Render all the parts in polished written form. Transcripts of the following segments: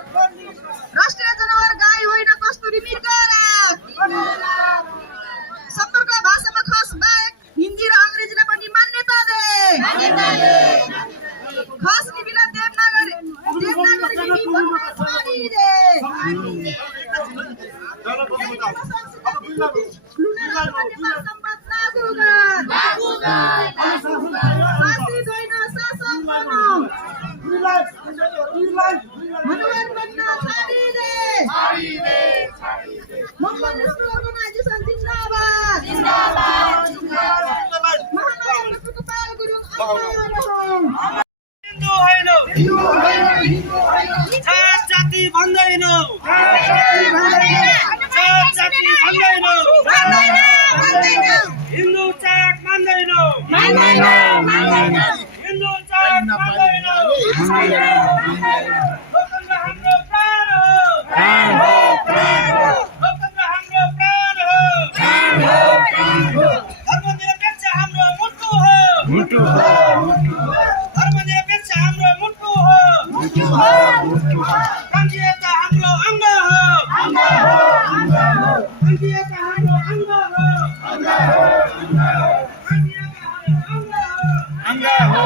राष्ट्रीय जनावर गाई होइन कस्तुरी मृग सम्पर्क भाषामा खस बाहेक हिन्दी र अंग्रेजीलाई पनि मान्यता दे खस लिपिलाई देवनागरी लिपि छाडी दे सम्पत लागू गर शासित होइन शासक बनाऊ मनोहर बन्न छाडी दे मोहम्मद रसूल अर्गनाइजेसन जिन्दाबाद महानगरको कपाल गुरुङ हिन्दू होइन जात जाति भन्दैनौ हिन्दू चाड मान्दैनौ हिन्दू चाड मान्दैनौ लोकतन्त्र हाम्रो प्राण हो लोकतन्त्र हाम्रो प्राण हो धर्मनिरपेक्ष हाम्रो मुटु हो धर्मनिरपेक्ष हाम्रो मुटु हो गान्धीयता हाम्रो अङ्ग हो गान्धीयता हाम्रो अङ्ग हो गान्धीयता हाम्रो अङ्ग हो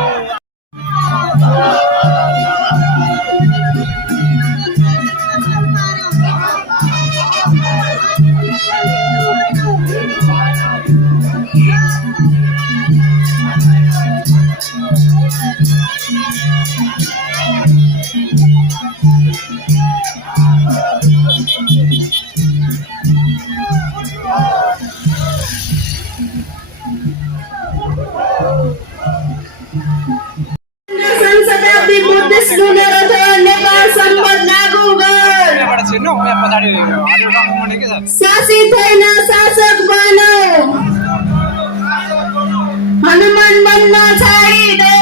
शासित होइन शासक बनो हनुमान बन्न छाडिदे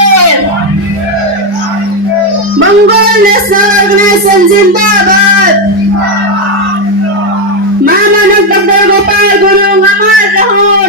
मङ्गोल नेसनल अर्गनाइजेसन जिन्दाबाद महामानव डाक्टर गोपाल गुरुङ अमर रहोस्